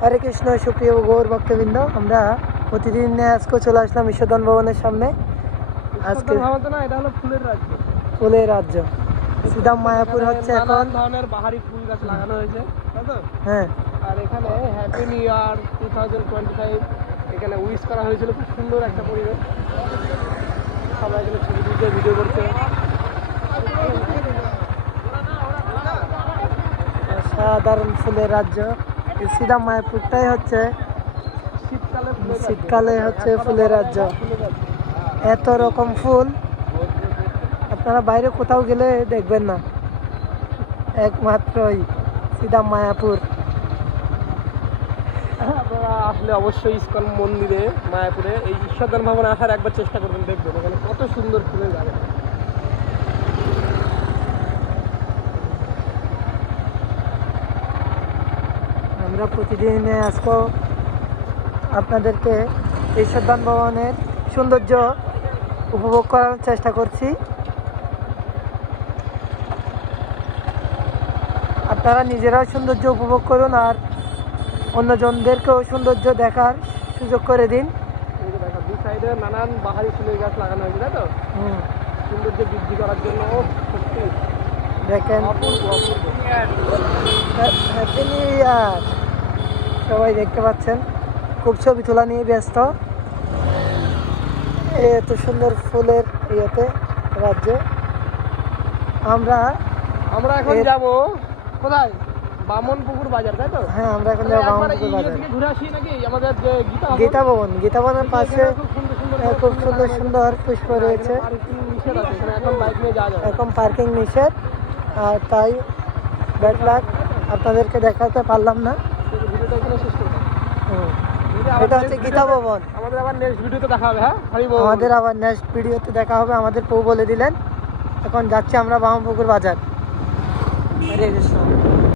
হরে কৃষ্ণ সুপ্রিয় গৌর ভক্তবৃন্দ আমরা প্রতিদিন আজকে চলে আসলাম ঈশ্বরদান ভবনের সামনে। আজকে এটা হলো ফুলের রাজ্য। ফুলের রাজ্য। সিদাম মায়াপুর হচ্ছে এখন। ধরনের বাহারি ফুল গাছ লাগানো হয়েছে হ্যাঁ। আর এখানে happy new year two thousand twenty five এখানে উইশ করা হয়েছিল খুব সুন্দর একটা পরিবেশ। সবাই এখানে ছবি তুলছে ভিডিও করছে। সাধারণ ফুলের রাজ্য। এই সিদাম মায়াপুরটাই হচ্ছে শীতকালে হচ্ছে ফুলের রাজ্য। এত রকম ফুল। আপনারা বাইরে কোথাও গেলে দেখবেন না। একমাত্রই সিদাম মায়াপুর আসলে অবশ্যই ইস্কন মন্দিরে, মায়াপুরে এই ঈশ্বরদান ভবনে আসার একবার চেষ্টা করবেন দেখবেন। এখানে কত সুন্দর ফুলের গাছ। আমরা প্রতিদিন আজকে আপনাদেরকে এই ঈশ্বরদান ভবনের সৌন্দর্য উপভোগ করার চেষ্টা করছি। আপনারা নিজেরাও সৌন্দর্য উপভোগ করুন আর অন্যজনদেরকেও সৌন্দর্য দেখার সুযোগ করে দিন। সাইডে নানান বাহারি ফুলের গাছ লাগানো হয়েছে তাই তো? সৌন্দর্য বৃদ্ধি করার জন্য দেখেন। অপূর্ব অপূর্ব। হ্যাপি নিউ ইয়ার সবাই দেখতে পাচ্ছেন। খুব ছবি তোলা নিয়ে ব্যস্ত। এত সুন্দর ফুলের ইয়েতে রাজ্যে। আমরা আমরা এখন যাব কোথায়? বামন বাজার তাই তো? হ্যাঁ আমরা এখন তাহলে যাব একবার বামনপুর এই বাজার। ঘুরে আসি নাকি? আমাদের গীতা ভবন, গীতা ভবনের পাশে খুব সুন্দর সুন্দর পুষ্প রয়েছে। এখানে এখন পার্কিং নিষেধ। আর তাই ব্যাড আপনাদেরকে দেখাতে পারলাম না। এটা হচ্ছে গীতা ভবন। আমাদের আবার নেক্সট ভিডিওতে দেখা হবে হ্যাঁ? আমাদের আবার নেক্সট ভিডিওতে দেখা হবে আমাদের পৌ বলে দিলেন। এখন যাচ্ছি আমরা বামপুকুর বাজার।